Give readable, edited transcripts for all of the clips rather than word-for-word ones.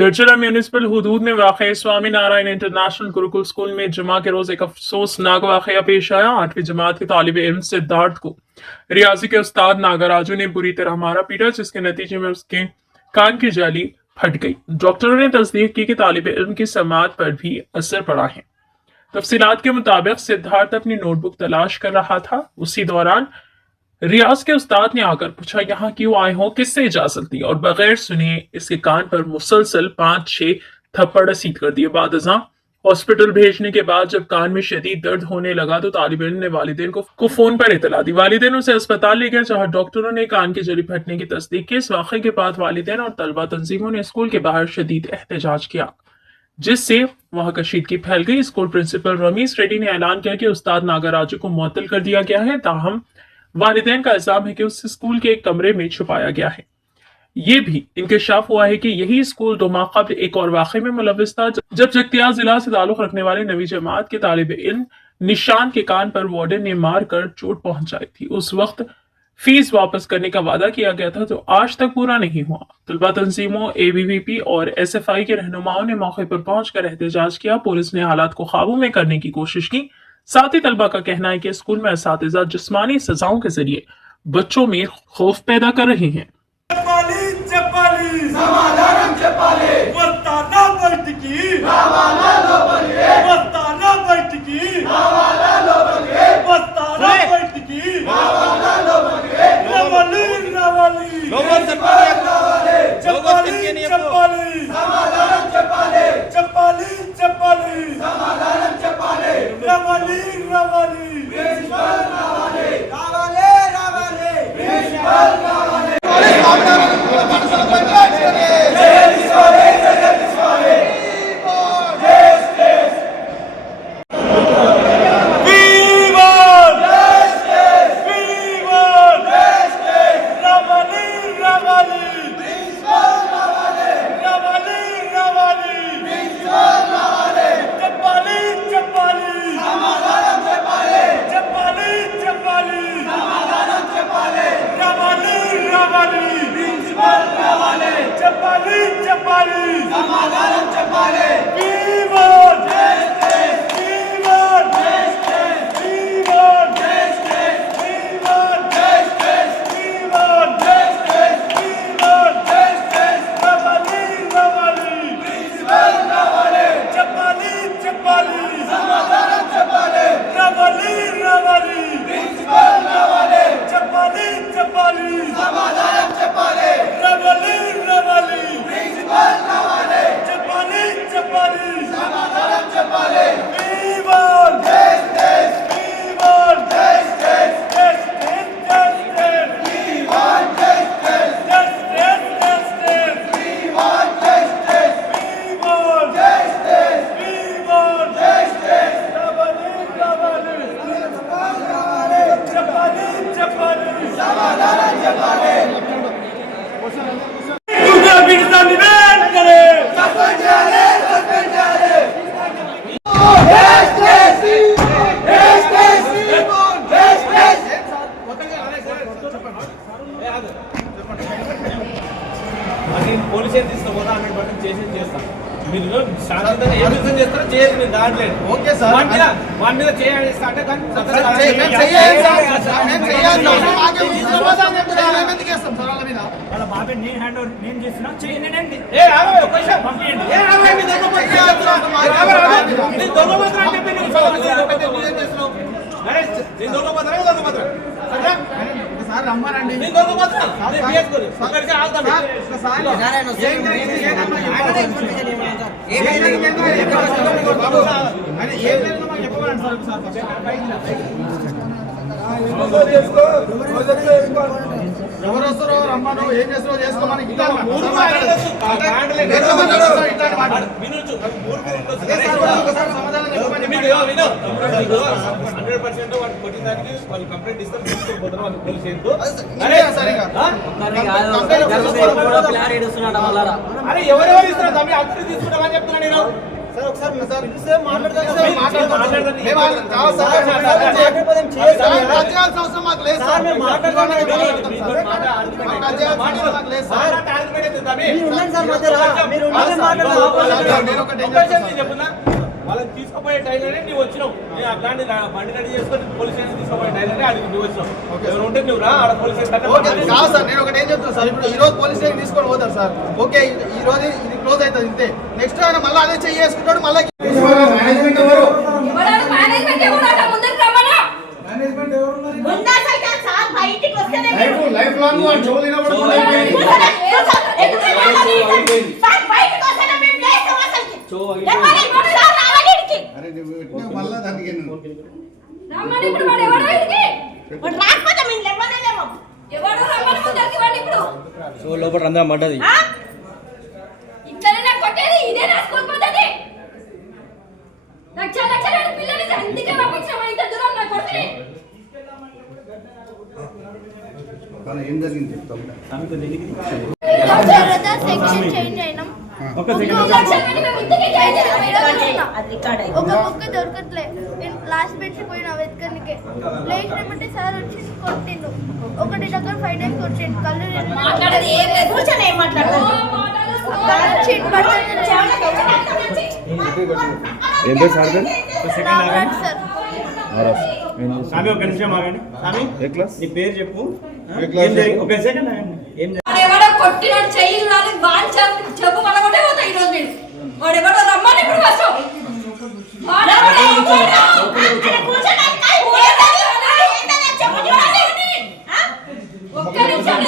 चर्चिला municipal हुदूद में वाक़ Swami Narayan international Gurukul school में जुमा के रोज एक अफसोसनाक वाक़या पेश आया। 8वीं जमात के तालिब इल्म सिद्धार्थ को रियाजी के उस्ताद नागराजू ने बुरी तरह मारा पीटा, जिसके नतीजे में उसके कान की जाली फट गई। डॉक्टरों ने तस्दीक की कि तालिब इल्म की समात पर भी असर पड़ा है। तफसीलात के मुताबिक सिद्धार्थ अपनी नोटबुक तलाश कर रहा था। उसी दौरान रियाज के उस्ताद ने आकर पूछा, यहाँ क्यों आए हो, किससे इजाजत दी, और बगैर सुने इसके कान पर मुसलसल 5-6 थप्पड़ रसीद कर दिए। बाद अज़ां हॉस्पिटल भेजने के बाद जब कान में शदीद दर्द होने लगा तो तालिब इल्म ने वालिदैन को फोन पर इतला दी। वालिदैन उसे अस्पताल ले गए, जहां डॉक्टरों ने कान की जली फटने की तस्दीक की। इस वाक़े के बाद वालिदैन और तलबा तंजीमों ने स्कूल के बाहर शदीद एहतजाज किया, जिससे वहां कशीदगी फैल गई। स्कूल प्रिंसिपल रमीज रेड्डी ने ऐलान किया कि उस्ताद नागराजू को मुअत्तल कर दिया गया है। ताहम वालिदैन का इल्जाम है कि उसे स्कूल के एक कमरे में छुपाया गया है। ये भी इंकशाफ हुआ है कि यही स्कूल 2 माह कबल एक और वाक़े में मुलव्विस था, जब जगतियाल जिला से ताल्लुक रखने वाले 9वीं जमात के तालिब इल्म निशान के कान पर वार्डन ने मार कर चोट पहुंचाई थी। उस वक्त फीस वापस करने का वादा किया गया था, जो आज तक पूरा नहीं हुआ। तलबा तंजीमों, ABVP और SFI के रहनुमाओं ने मौके पर पहुंचकर एहतजाज किया। पुलिस ने हालात को काबू में करने की कोशिश की। साथ ही तलबा का कहना है कि स्कूल में असातिज़ा जिस्मानी सजाओं के जरिए बच्चों में खौफ पैदा कर रहे हैं। పోలీస్ తీసుకుపోతా 100% చేస్తాం. మీరు శాంతియుతంగా ఏం విధంగా చేస్తారో చేయండి. మీరు దాంట్లేదు ఓకే సార్, మన మీద చేయాలి అంటే వాళ్ళ బాబే నేను హ్యాండ్ ఓవర్ నేను చేస్తున్నా చేయండి. పంపించండి. సార్ రమ్మానండి. ఎవరు వస్తారో రమ్మను, ఏం చేస్తారో చేసుకోమని సమాధానం చెప్పమని 100% వాళ్ళు కొట్టిన దానికి వాళ్ళు కంప్లైంట్ ఇస్తారు, తీసుకుపోతారు వాళ్ళు పోలీస్ ఏంటో. అరే ఎవరెవరు ఇస్తున్నారు తమ్మి, అద్దె తీసుకుంటామని చెప్తున్నా నేను. సార్ ఒకసారి పిలిస్తే మాట్లాడదాం సార్. మీరు మాట్లాడదాం. మేము కాదు సార్. మాట్లాడకపోతే చేయాలి సార్. మాట్లాడాల్సిన అవసరం మాకు లేదు సార్. మేము మాట్లాడడానికి మాకు లేదు సార్. మీరు ఉండండి సార్ మధ్యలో. మీరు ఉండండి మాట్లాడదాం. నేను ఒకటి ఏం చెప్తున్నా చెప్పున్నా, వాళ్ళని తీసుకుపోయే టైంలోనే నువ్వు వచ్చినావు. నేను అట్లాంటి బండి రెడీ చేసుకొని పోలీస్ స్టేషన్ తీసుకుపోయే టైంలోనే అడిగి నువ్వు వచ్చినావు. ఎవరు ఉంటే నువ్వు రా, ఆడ పోలీస్ స్టేషన్ కాదు సార్. నేను ఒకటి ఏం చెప్తాను సార్, ఇప్పుడు ఈ రోజు పోలీస్ స్టేషన్ తీసుకొని పోతారు సార్. ఓకే, ఈ రోజు ఇది క్లోజ్ అవుతుంది ఇంతే. నెక్స్ట్ ఆయన మళ్ళీ అదే చేసుకుంటాడు. మళ్ళీ మేనేజ్మెంట్ ఎవరు? మేనేజ్మెంట్ ఎవరు? ముందుకు రమ్మను. మేనేజ్మెంట్ ఎవరు ఉన్నారు? గుండా సైతం సార్ బయటికి వస్తేనే లైఫ్ లాంగ్ అని చూడలేనప్పుడు సార్ బయటికి వస్తేనే మేము లేస్తాం అసలుకి. ఎవరు ఇప్పుడు సార్ రావాలి ఇడికి. మళ్ళీ దానికి రమ్మని ఇప్పుడు వాడు ఎవడో ఇడికి. వాడు రాకపోతే మేము లేవనేలేము. ఎవడు రమ్మని ముందరికి వాడు ఇప్పుడు. సో లోపల రంధ్రం పడ్డది. ఇట్లనే నాకు కొట్టేది ఇదే నా స్కూల్ పద్ధతి. లక్షల పిల్లలు అందుకే పంపించాము ఇంత దూరం నా కొడుకుని. ఏం జరిగింది చెప్తాం. సెక్షన్ చేంజ్ అయినాం. ఒక బుక్ దొరకట్లే. లాస్ట్ బెంచ్ పోయినా వెతకనికే. లేచినప్పుడు సార్ వచ్చి కొట్టిండు. ఒకటి దగ్గర 5 టైమ్స్ కొట్టిండు. కళ్ళు మాట్లాడేది ఏం లేదు. కూర్చొని ఏం మాట్లాడతావు? ఏం పేరు సార్ పేరు? సార్ స్వామి ఒక నిమిషం ఆగండి. స్వామి ఏ క్లాస్? నీ పేరు చెప్పు. ఏ క్లాస్? ఒక సెకండ్ ఆగండి. ఏం వాడెవడో కొట్టినాడు చెయ్యి రాని బాగా చెప్పు మనకొట్టే పోతా ఈ రోజు నేను. వాడెవడో రమ్మని ఇప్పుడు ఫస్ట్ ఒక్క నిమిషం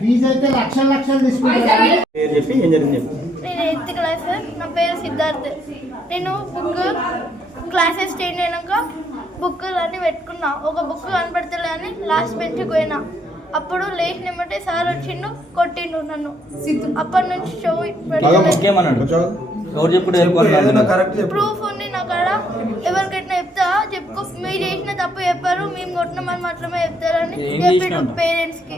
ఫీజు అయితే లక్షలు తీసుకుంటారు. పేరు చెప్పి ఏం జరిగింది చెప్పు. నేను 8th క్లాస్. నా పేరు సిద్ధార్థ్. నేను బుక్ క్లాసెస్ చేంజ్ అయినాక బుక్కులు అన్నీ పెట్టుకున్నా. ఒక బుక్ కనపడతలే అని లాస్ట్ బెంచ్కి పోయినా. అప్పుడు లేచినమంటే సార్ వచ్చిండు, కొట్టిండు నన్ను. అప్పటి నుంచి షో ప్రూఫ్ ఉంది నా కాడ. ఎవరికైనా చెప్తా చెప్పుకో, మీరు చేసిన తప్పు చెప్పారు, మేము కొట్టినామని మాత్రమే చెప్తారని చెప్పిండు పేరెంట్స్ కి.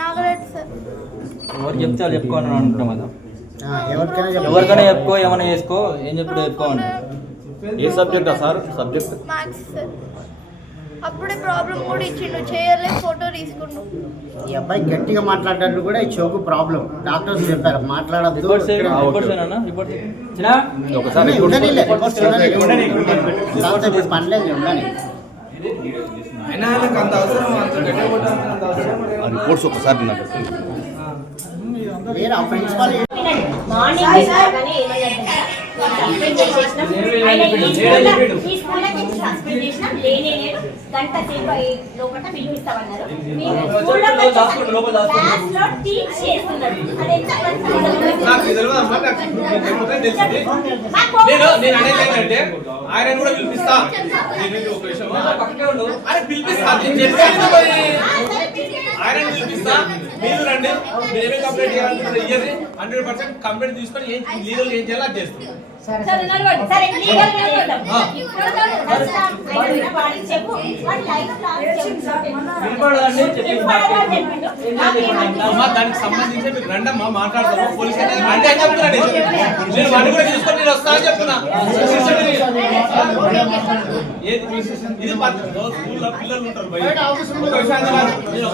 నాగరాజ్ సార్. ఎవరు చెప్తే వాళ్ళు చెప్పుకోవాలని అనుకుంటాం కదా. ఎవరికైనా ఎవరికైనా చెప్పుకో, ఏమైనా చేసుకో, ఏం చెప్పుడు చెప్పుకోవాలి. ఏ subject sir? Subject maths sir. అప్పుడే ప్రాబ్లం కూడా ఇచ్చిండు, చేయలే, ఫోటో తీసుకుండు. ఈ అబ్బాయి గట్టిగా మాట్లాడేటప్పుడు కూడా ఈ చెవుకు ప్రాబ్లం. డాక్టర్స్ చెప్పారు మాట్లాడద్దు. ఒకసారి పనిలేదు ఉండని. రిపోర్ట్స్ ఒకసారి వేరే ప్రిన్సిపాల్ మార్నింగ్ రాగానే ఏమన్నా సస్పెండ్ చేసేసినాం. ఈ స్కూల్లో సస్పెండ్ చేసినాం. లేనే లేదు. గంట సేపు లోపల పిలిపిస్తామన్నారు. మీరు స్కూల్లో క్లాస్లో టీచ్ చేస్తున్నారు. అది ఎంత నేను అనేది ఏంటంటే ఆయన కూడా పిలిపిస్తా. ఆయన పిలిపిస్తా, ఆయన పిలిపిస్తా. మీరు రండి, మీరు ఏమేమి కంప్లైంట్ చేయాలనుకుంటారు ఇయ్యండి. 100% కంప్లైంట్ తీసుకొని ఏం లీగల్ ఏం చేయాలో అది చేస్తాం. సరే లీగల్ గా చేద్దాం. ఇప్పుడు వాడికి చెప్పు, వాడి లైఫ్ అమ్మా దానికి సంబంధించి మీరు రండమ్మా మాట్లాడతాము. పోలీస్ అంటే అంటే అని చెప్తున్నాను. నేను వాడిని కూడా తీసుకొని నేను వస్తా అని చెప్తున్నా. ఇది స్కూల్లో పిల్లలు ఉంటారు బయట. ఒక విషయాన్ని నేను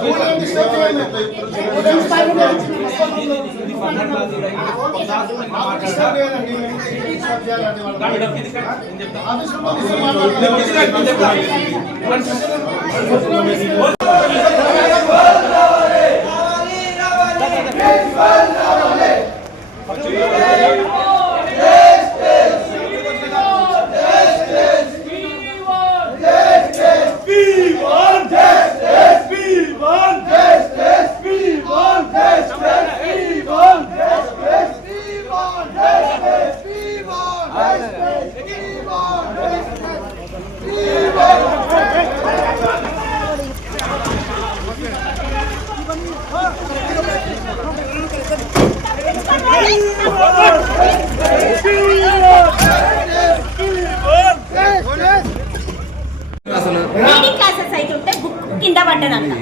పడ్డదంట.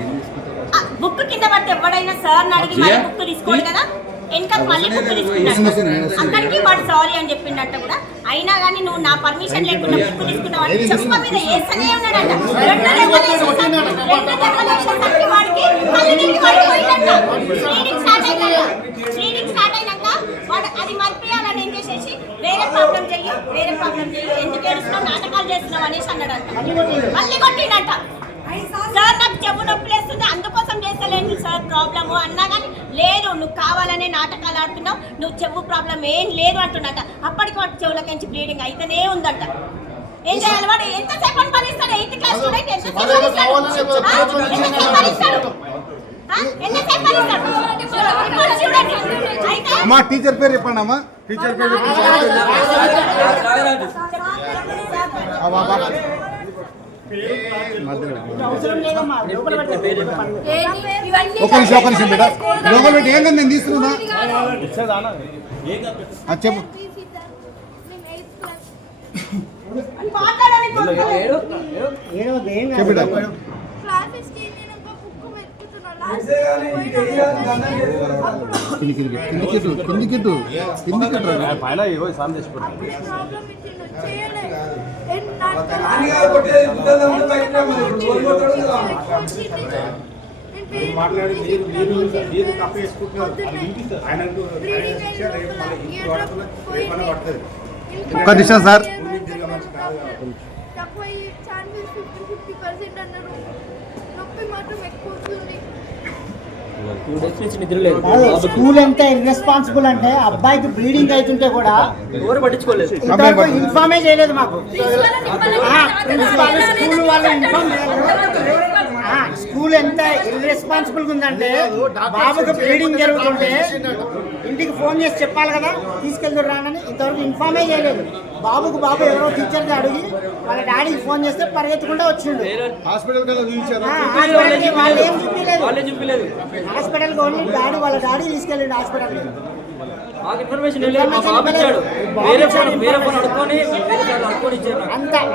బుక్ కింద పడితే ఎవడైనా సార్ అడిగి మళ్ళీ బుక్ తీసుకోడు కదా, ఇంకా మళ్ళీ బుక్ తీసుకున్నాడు. అక్కడికి వాడు సారీ అని చెప్పిండట కూడా. అయినా కానీ నువ్వు నా పర్మిషన్ లేకుండా బుక్ తీసుకున్నావు అని చెంప మీద వేస్తూనే ఉన్నాడంట. రీడింగ్ స్టార్ట్ అయినాక వాడు అది మర్పియాలని ఏం చేసేసి వేరే ప్రాబ్లం చెయ్యి ఎందుకు ఏడుస్తున్నావు, నాటకాలు చేస్తున్నావు అనేసి అన్నాడంట. మళ్ళీ కొట్టిండట. సార్ నాకు చెవు నొప్పి లేస్తుంది అందుకోసం చేస్తలేను సార్ ప్రాబ్లము అన్నా కానీ లేదు, నువ్వు కావాలనే నాటకాలు ఆడుతున్నావు, నువ్వు చెవు ప్రాబ్లం ఏం లేదు అంటున్నట. అప్పటికి వాటి చెవులకించి బ్లీడింగ్ అయితేనే ఉందంట. ఏం చేయాలి వాడు? ఎంతసేపు అని పనిస్తాడు? 8th క్లాస్ స్టూడెంట్ ఎంతసేపు పనిస్తాడు? అమ్మా టీచర్ పేరు చెప్పండి అమ్మా, టీచర్ పేరు ఒక నిమిషం బేటా, లోపల పెట్టి ఏం కదా నేను తీసుకున్నా చెప్పు. ఒక్క నిమిషం సార్, స్కూల్ ఎంత ఇర్రెస్పాన్సిబుల్ అంటే అబ్బాయికి బ్లీడింగ్ అవుతుంటే కూడా ఎవరు పట్టించుకోలేదు. ఇంతవరకు ఇన్ఫార్మే చేయలేదు మాకు. ప్రిన్సిపాల్ స్కూల్ వాళ్ళు ఇన్ఫార్మ్ చేయలేదు. స్కూల్ ఎంత ఇర్రెస్పాన్సిబుల్ ఉందంటే బాబుకి బ్లీడింగ్ జరుగుతుంటే ఇంటికి ఫోన్ చేసి చెప్పాలి కదా, తీసుకెళ్తారు రానని. ఇంతవరకు ఇన్ఫార్మే చేయలేదు. బాబు ఎవరో టీచర్కి అడిగి వాళ్ళ డాడీకి ఫోన్ చేస్తే పరిగెత్తకుండా వచ్చిండు. హాస్పిటల్కి వాళ్ళు ఏం చూపించలేదు. హాస్పిటల్కి ఓన్లీ వాళ్ళ డాడీ తీసుకెళ్ళిండు హాస్పిటల్కి.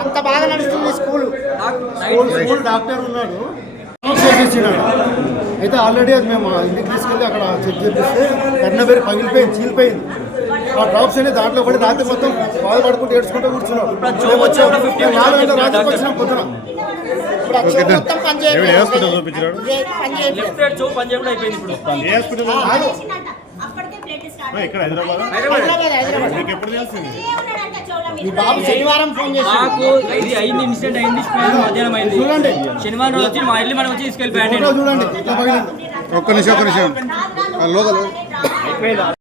అంత బాగా నడుస్తుంది స్కూల్. డాక్టర్ ఉన్నాడు అయితే ఆల్రెడీ అది మేము ఇంటికి తీసుకెళ్ళి అక్కడ చెక్ చేపిస్తే కర్ణబేరి పగిలిపోయింది, చీలిపోయింది. ఆ డ్రాప్స్ అనేది దాంట్లో పడి రాత్రి మొత్తం బాధపడుకుంటూ ఏడ్చుకుంటూ కూర్చున్నాం. వచ్చినాం పొద్దున. ఇక్కడ హైదరాబాద్ ఎప్పుడు తెలిసింది? బాబు శనివారం ఫోన్ చేసి మాకు ఇది అయింది, ఇన్సిడెంట్ అయింది, మధ్యాహ్నం అయింది. చూడండి, శనివారం వచ్చి మా ఇల్లు మనం వచ్చి తీసుకెళ్ళిపోయాడు. చూడండి. ఒక్క నిమిషం